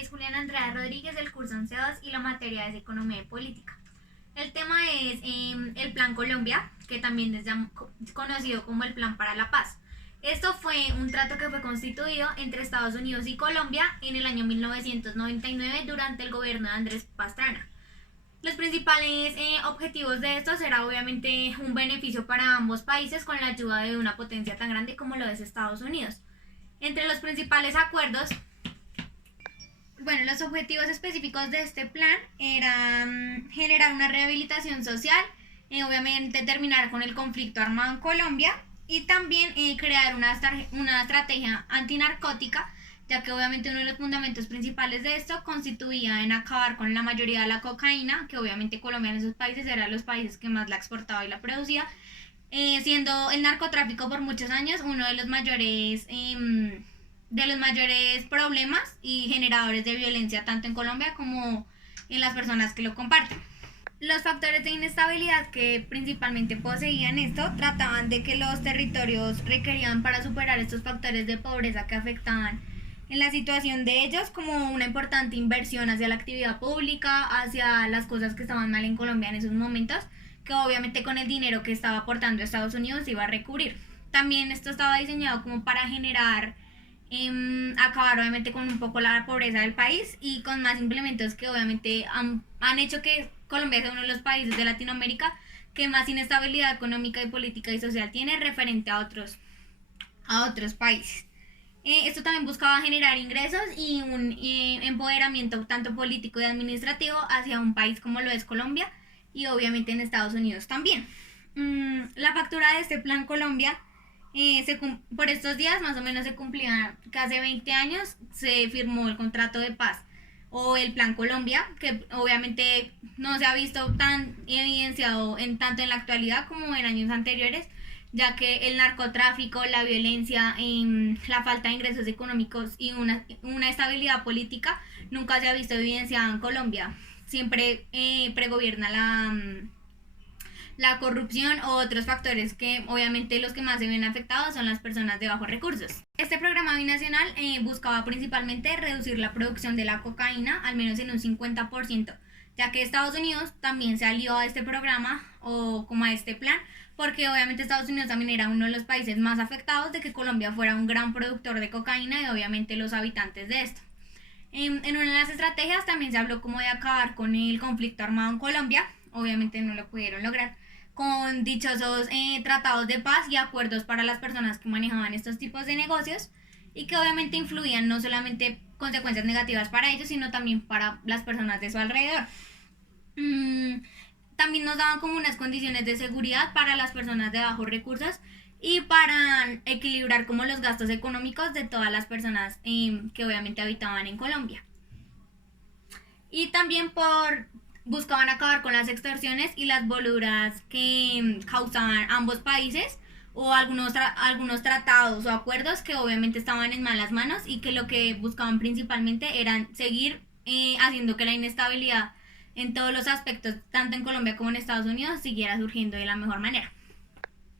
es Juliana Andrea Rodríguez del curso 11.2 y la materia es Economía y Política. El tema es el Plan Colombia, que también es conocido como el Plan para la Paz. Esto fue un trato que fue constituido entre Estados Unidos y Colombia en el año 1999 durante el gobierno de Andrés Pastrana. Los principales objetivos de estos era obviamente un beneficio para ambos países con la ayuda de una potencia tan grande como lo es Estados Unidos. Entre los principales acuerdos, los objetivos específicos de este plan eran generar una rehabilitación social, obviamente terminar con el conflicto armado en Colombia y también crear una estrategia antinarcótica, ya que obviamente uno de los fundamentos principales de esto constituía en acabar con la mayoría de la cocaína, que obviamente Colombia en esos países era los países que más la exportaba y la producía, siendo el narcotráfico por muchos años uno de los mayores problemas y generadores de violencia tanto en Colombia como en las personas que lo comparten. Los factores de inestabilidad que principalmente poseían esto trataban de que los territorios requerían para superar estos factores de pobreza que afectaban en la situación de ellos como una importante inversión hacia la actividad pública, hacia las cosas que estaban mal en Colombia en esos momentos, que obviamente con el dinero que estaba aportando Estados Unidos iba a recurrir. También esto estaba diseñado como para generar, acabar obviamente con un poco la pobreza del país y con más implementos que obviamente han hecho que Colombia sea uno de los países de Latinoamérica que más inestabilidad económica y política y social tiene referente a otros países. Esto también buscaba generar ingresos y un empoderamiento tanto político y administrativo hacia un país como lo es Colombia y obviamente en Estados Unidos también. La factura de este Plan Colombia, por estos días más o menos se cumplían casi 20 años, se firmó el contrato de paz o el Plan Colombia, que obviamente no se ha visto tan evidenciado tanto en la actualidad como en años anteriores, ya que el narcotráfico, la violencia, la falta de ingresos económicos y una estabilidad política nunca se ha visto evidenciada en Colombia. Siempre pregobierna la corrupción o otros factores que obviamente los que más se ven afectados son las personas de bajos recursos. Este programa binacional buscaba principalmente reducir la producción de la cocaína al menos en un 50%, ya que Estados Unidos también se alió a este programa o como a este plan, porque obviamente Estados Unidos también era uno de los países más afectados de que Colombia fuera un gran productor de cocaína y obviamente los habitantes de esto. En una de las estrategias también se habló como de acabar con el conflicto armado en Colombia, obviamente no lo pudieron lograr, con dichosos tratados de paz y acuerdos para las personas que manejaban estos tipos de negocios y que obviamente influían no solamente consecuencias negativas para ellos, sino también para las personas de su alrededor. También nos daban como unas condiciones de seguridad para las personas de bajos recursos y para equilibrar como los gastos económicos de todas las personas que obviamente habitaban en Colombia. Y también buscaban acabar con las extorsiones y las voluras que causaban ambos países o algunos tratados o acuerdos que obviamente estaban en malas manos y que lo que buscaban principalmente eran seguir haciendo que la inestabilidad en todos los aspectos, tanto en Colombia como en Estados Unidos, siguiera surgiendo de la mejor manera.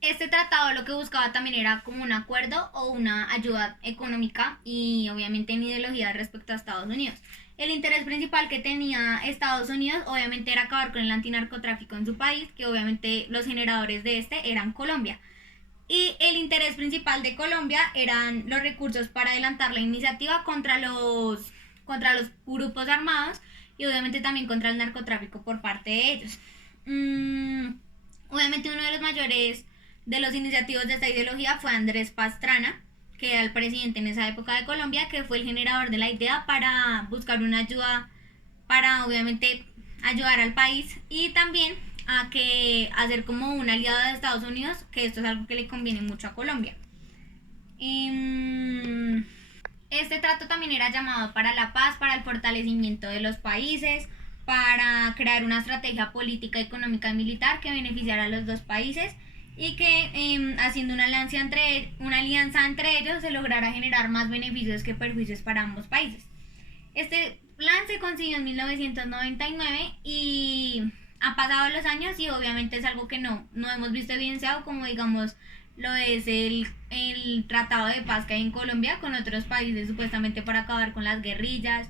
Este tratado lo que buscaba también era como un acuerdo o una ayuda económica y obviamente en ideología respecto a Estados Unidos. El interés principal que tenía Estados Unidos obviamente era acabar con el antinarcotráfico en su país, que obviamente los generadores de este eran Colombia. Y el interés principal de Colombia eran los recursos para adelantar la iniciativa contra los grupos armados y obviamente también contra el narcotráfico por parte de ellos. Obviamente uno de los mayores de los iniciativos de esta ideología fue Andrés Pastrana, que era el presidente en esa época de Colombia, que fue el generador de la idea para buscar una ayuda, para obviamente ayudar al país y también hacer como un aliado de Estados Unidos, que esto es algo que le conviene mucho a Colombia. Este trato también era llamado para la paz, para el fortalecimiento de los países, para crear una estrategia política, económica y militar que beneficiara a los dos países y que haciendo una alianza entre ellos se lograra generar más beneficios que perjuicios para ambos países. Este plan se consiguió en 1999 y han pasado los años y obviamente es algo que no hemos visto evidenciado como digamos lo es el tratado de paz que hay en Colombia con otros países supuestamente para acabar con las guerrillas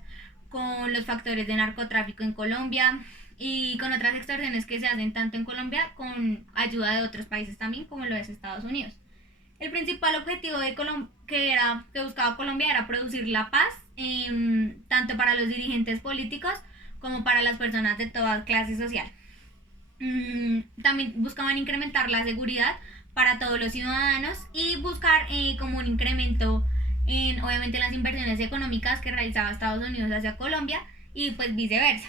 con los factores de narcotráfico en Colombia y con otras extorsiones que se hacen tanto en Colombia con ayuda de otros países también, como lo es Estados Unidos. El principal objetivo de que buscaba Colombia era producir la paz, tanto para los dirigentes políticos como para las personas de toda clase social. También buscaban incrementar la seguridad para todos los ciudadanos y buscar como un incremento en obviamente las inversiones económicas que realizaba Estados Unidos hacia Colombia y pues viceversa.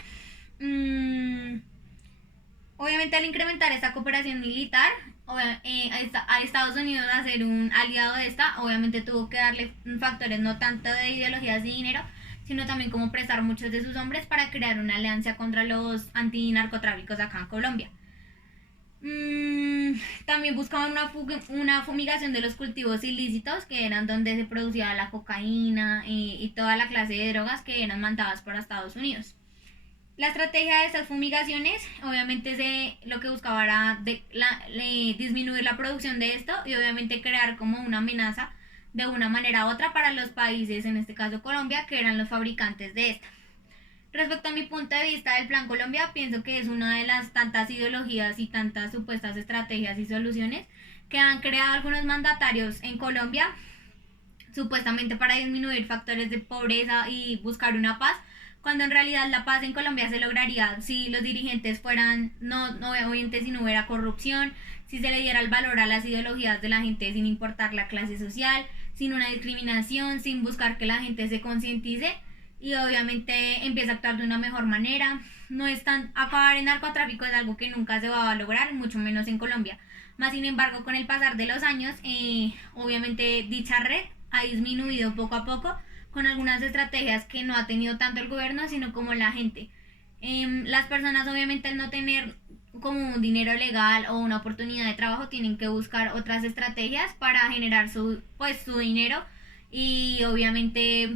Obviamente al incrementar esta cooperación militar a Estados Unidos a ser un aliado de esta, obviamente tuvo que darle factores no tanto de ideologías y dinero, sino también como prestar muchos de sus hombres para crear una alianza contra los antinarcotráficos acá en Colombia. También buscaban una fumigación de los cultivos ilícitos, que eran donde se producía la cocaína y toda la clase de drogas que eran mandadas por Estados Unidos. La estrategia de estas fumigaciones, obviamente lo que buscaba era disminuir la producción de esto y obviamente crear como una amenaza de una manera u otra para los países, en este caso Colombia, que eran los fabricantes de esta. Respecto a mi punto de vista del Plan Colombia, pienso que es una de las tantas ideologías y tantas supuestas estrategias y soluciones que han creado algunos mandatarios en Colombia, supuestamente para disminuir factores de pobreza y buscar una paz, cuando en realidad la paz en Colombia se lograría si los dirigentes fueran no obedientes, si no hubiera corrupción, si se le diera el valor a las ideologías de la gente sin importar la clase social, sin una discriminación, sin buscar que la gente se concientice y obviamente empieza a actuar de una mejor manera. No es tan acabar el narcotráfico, es algo que nunca se va a lograr, mucho menos en Colombia. Más sin embargo, con el pasar de los años, obviamente dicha red ha disminuido poco a poco con algunas estrategias que no ha tenido tanto el gobierno, sino como la gente. Las personas obviamente al no tener como un dinero legal o una oportunidad de trabajo tienen que buscar otras estrategias para generar su dinero y obviamente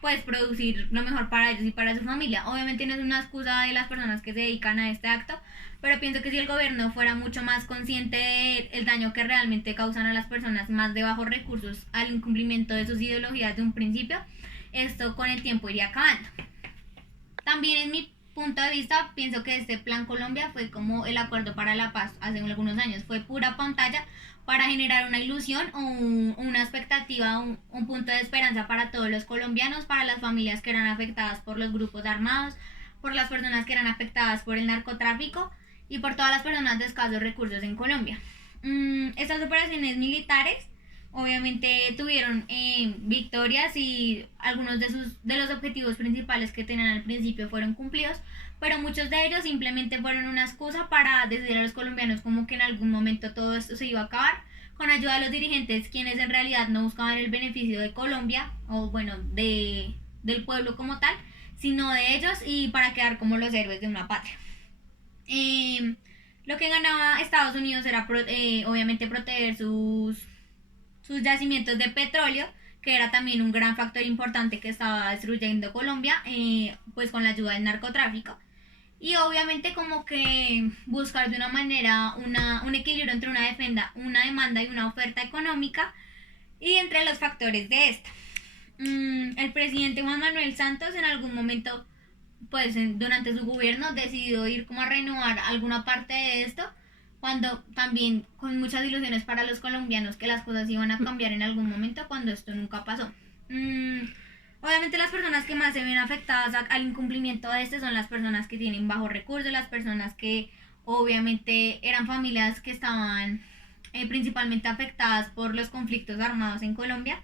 pues producir lo mejor para ellos y para su familia. Obviamente no es una excusa de las personas que se dedican a este acto, pero pienso que si el gobierno fuera mucho más consciente del daño que realmente causan a las personas más de bajos recursos al incumplimiento de sus ideologías de un principio, esto con el tiempo iría acabando. También en mi punto de vista pienso que este Plan Colombia fue como el acuerdo para la paz hace algunos años, fue pura pantalla para generar una ilusión o una expectativa, un punto de esperanza para todos los colombianos, para las familias que eran afectadas por los grupos armados, por las personas que eran afectadas por el narcotráfico y por todas las personas de escasos recursos en Colombia. Estas operaciones militares obviamente tuvieron victorias y algunos de los objetivos principales que tenían al principio fueron cumplidos, pero muchos de ellos simplemente fueron una excusa para decir a los colombianos como que en algún momento todo esto se iba a acabar con ayuda de los dirigentes, quienes en realidad no buscaban el beneficio de Colombia o bueno del pueblo como tal, sino de ellos y para quedar como los héroes de una patria. Lo que ganaba Estados Unidos era obviamente proteger sus yacimientos de petróleo, que era también un gran factor importante que estaba destruyendo Colombia, pues con la ayuda del narcotráfico. Y obviamente como que buscar de una manera un equilibrio entre una demanda y una oferta económica y entre los factores de esta. El presidente Juan Manuel Santos en algún momento, pues durante su gobierno, decidió ir como a renovar alguna parte de esto, cuando también con muchas ilusiones para los colombianos que las cosas iban a cambiar en algún momento, cuando esto nunca pasó. Obviamente las personas que más se ven afectadas al incumplimiento de este son las personas que tienen bajos recursos, las personas que obviamente eran familias que estaban principalmente afectadas por los conflictos armados en Colombia,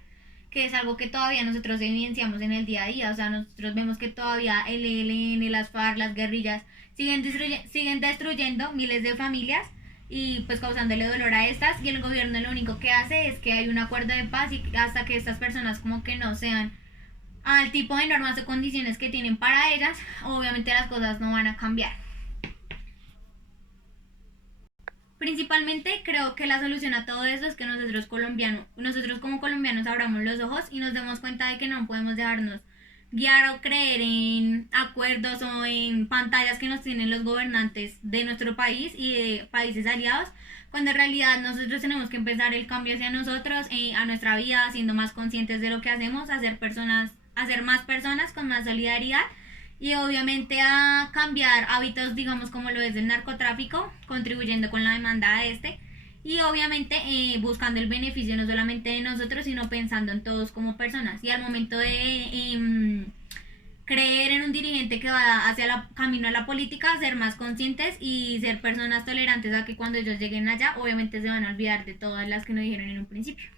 que es algo que todavía nosotros evidenciamos en el día a día. O sea, nosotros vemos que todavía el ELN, las FARC, las guerrillas siguen destruyendo miles de familias y pues causándole dolor a estas, y el gobierno lo único que hace es que hay un acuerdo de paz y hasta que estas personas como que no sean al tipo de normas o condiciones que tienen para ellas, obviamente las cosas no van a cambiar. Principalmente creo que la solución a todo eso es que nosotros como colombianos abramos los ojos y nos demos cuenta de que no podemos dejarnos guiar o creer en acuerdos o en pantallas que nos tienen los gobernantes de nuestro país y de países aliados, cuando en realidad nosotros tenemos que empezar el cambio hacia nosotros, a nuestra vida, siendo más conscientes de lo que hacemos, hacer más personas con más solidaridad y obviamente a cambiar hábitos, digamos, como lo es el narcotráfico, contribuyendo con la demanda de este, y obviamente buscando el beneficio no solamente de nosotros, sino pensando en todos como personas. Y al momento de creer en un dirigente que va hacia el camino a la política, ser más conscientes y ser personas tolerantes a que cuando ellos lleguen allá, obviamente se van a olvidar de todas las que nos dijeron en un principio.